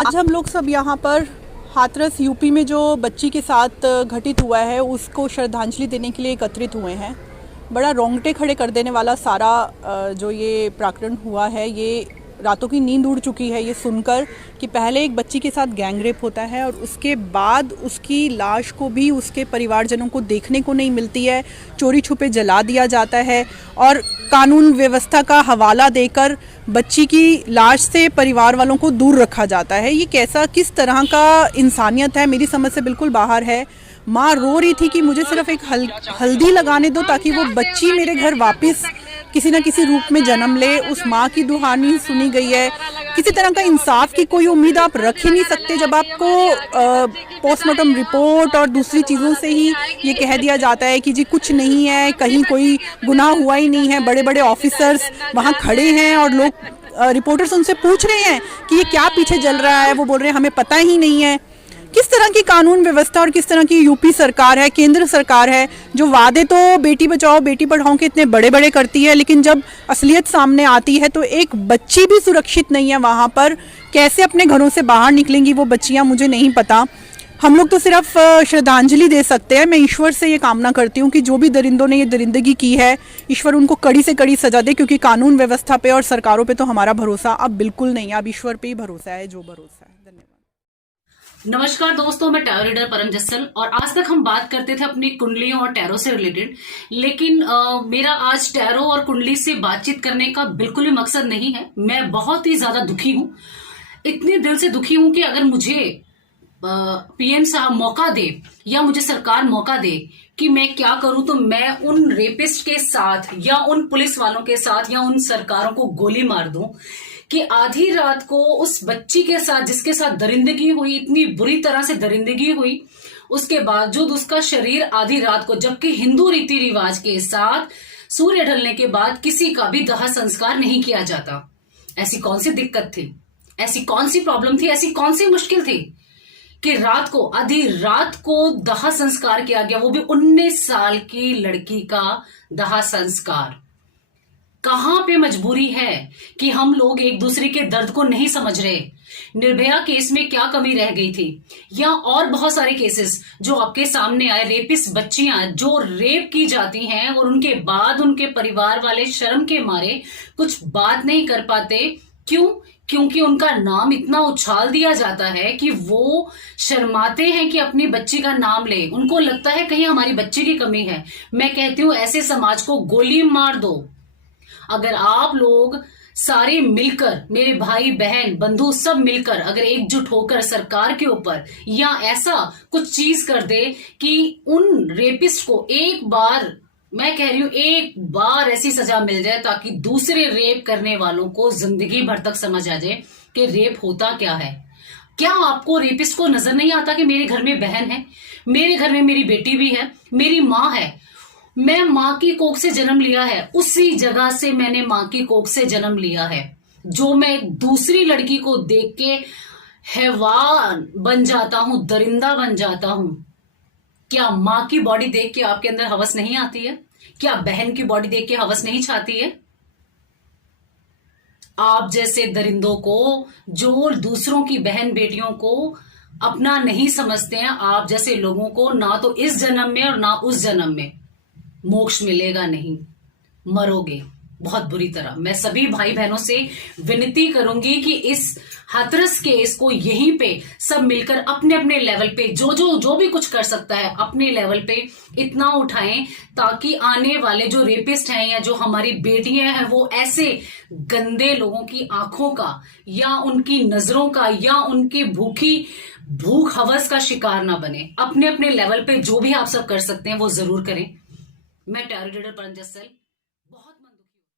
आज हम लोग सब यहाँ पर हाथरस यूपी में जो बच्ची के साथ घटित हुआ है उसको श्रद्धांजलि देने के लिए एकत्रित हुए हैं। बड़ा रोंगटे खड़े कर देने वाला सारा जो ये प्रकरण हुआ है, ये रातों की नींद उड़ चुकी है ये सुनकर कि पहले एक बच्ची के साथ गैंग रेप होता है और उसके बाद उसकी लाश को भी उसके परिवारजनों को देखने को नहीं मिलती है, चोरी छुपे जला दिया जाता है और कानून व्यवस्था का हवाला देकर बच्ची की लाश से परिवार वालों को दूर रखा जाता है। ये कैसा, किस तरह का इंसानियत है, मेरी समझ से बिल्कुल बाहर है। माँ रो रही थी कि मुझे सिर्फ एक हल्दी लगाने दो ताकि वो बच्ची मेरे घर वापस किसी न किसी रूप में जन्म ले। उस माँ की दुहानी सुनी गई है। किसी तरह का इंसाफ की कोई उम्मीद आप रख ही नहीं सकते जब आपको पोस्टमार्टम रिपोर्ट और दूसरी चीज़ों से ही ये कह दिया जाता है कि जी कुछ नहीं है, कहीं कोई गुनाह हुआ ही नहीं है। बड़े बड़े ऑफिसर्स वहाँ खड़े हैं और लोग रिपोर्टर्स उनसे पूछ रहे हैं कि ये क्या पीछे चल रहा है। वो बोल रहे हैं हमें पता ही नहीं है। किस तरह की कानून व्यवस्था और किस तरह की यूपी सरकार है, केंद्र सरकार है, जो वादे तो बेटी बचाओ बेटी पढ़ाओ के इतने बड़े बड़े करती है, लेकिन जब असलियत सामने आती है तो एक बच्ची भी सुरक्षित नहीं है वहाँ पर। कैसे अपने घरों से बाहर निकलेंगी वो बच्चियाँ, मुझे नहीं पता। हम लोग तो सिर्फ श्रद्धांजलि दे सकते हैं। मैं ईश्वर से ये कामना करती हूँ कि जो भी दरिंदों ने ये दरिंदगी की है, ईश्वर उनको कड़ी से कड़ी सजा दे, क्योंकि कानून व्यवस्था पे और सरकारों पे तो हमारा भरोसा अब बिल्कुल नहीं है। अब ईश्वर पे ही भरोसा है, जो भरोसा है। धन्यवाद। नमस्कार दोस्तों, मैं टैरो रीडर परम जस्सल और आज तक हम बात करते थे अपनी कुंडलियों और टैरो से रिलेटेड, लेकिन मेरा आज टैरो और कुंडली से बातचीत करने का बिल्कुल भी मकसद नहीं है। मैं बहुत ही ज्यादा दुखी हूँ, इतने दिल से दुखी हूँ कि अगर मुझे पीएम साहब मौका दे या मुझे सरकार मौका दे कि मैं क्या करूं, तो मैं उन रेपिस्ट के साथ या उन पुलिस वालों के साथ या उन सरकारों को गोली मार दूं कि आधी रात को उस बच्ची के साथ जिसके साथ दरिंदगी हुई, इतनी बुरी तरह से दरिंदगी हुई, उसके बावजूद उसका शरीर आधी रात को, जबकि हिंदू रीति रिवाज के साथ सूर्य ढलने के बाद किसी का भी दाह संस्कार नहीं किया जाता। ऐसी कौन सी दिक्कत थी, ऐसी कौन सी प्रॉब्लम थी, ऐसी कौन सी मुश्किल थी कि रात को, आधी रात को दाह संस्कार किया गया, वो भी 19 साल की लड़की का दाह संस्कार। कहां पे मजबूरी है कि हम लोग एक दूसरे के दर्द को नहीं समझ रहे। निर्भया केस में क्या कमी रह गई थी, या और बहुत सारे केसेस जो आपके सामने आए। रेपिस्ट बच्चियां जो रेप की जाती हैं और उनके बाद उनके परिवार वाले शर्म के मारे कुछ बात नहीं कर पाते। क्यों? क्योंकि उनका नाम इतना उछाल दिया जाता है कि वो शर्माते हैं कि अपनी बच्ची का नाम ले। उनको लगता है कहीं हमारी बच्ची की कमी है। मैं कहती हूं ऐसे समाज को गोली मार दो। अगर आप लोग सारे मिलकर, मेरे भाई बहन बंधु सब मिलकर अगर एकजुट होकर सरकार के ऊपर या ऐसा कुछ चीज कर दे कि उन रेपिस्ट को एक बार, मैं कह रही हूं एक बार ऐसी सजा मिल जाए ताकि दूसरे रेप करने वालों को जिंदगी भर तक समझ आ जाए कि रेप होता क्या है। क्या आपको रेपिस्ट को नजर नहीं आता कि मेरे घर में बहन है, मेरे घर में मेरी बेटी भी है, मेरी माँ है, मैं माँ की कोख से जन्म लिया है, उसी जगह से मैंने माँ की कोख से जन्म लिया है। जो मैं एक दूसरी लड़की को देख के हैवान बन जाता हूं, दरिंदा बन जाता हूं, क्या माँ की बॉडी देख के आपके अंदर हवस नहीं आती है? क्या बहन की बॉडी देख के हवस नहीं छाती है? आप जैसे दरिंदों को, जो दूसरों की बहन बेटियों को अपना नहीं समझते हैं, आप जैसे लोगों को ना तो इस जन्म में और ना उस जन्म में मोक्ष मिलेगा नहीं, मरोगे बहुत बुरी तरह। मैं सभी भाई बहनों से विनती करूंगी कि इस हाथरस केस को यहीं पे सब मिलकर अपने अपने लेवल पे जो भी कुछ कर सकता है अपने लेवल पे इतना उठाएं ताकि आने वाले जो रेपिस्ट हैं या जो हमारी बेटियां हैं वो ऐसे गंदे लोगों की आंखों का या उनकी नजरों का या उनकी भूख हवस का शिकार ना बने। अपने अपने लेवल पे जो भी आप सब कर सकते हैं वो जरूर करें। मैं टैरो रीडर परम जस्सल, बहुत मन दुखी हूं।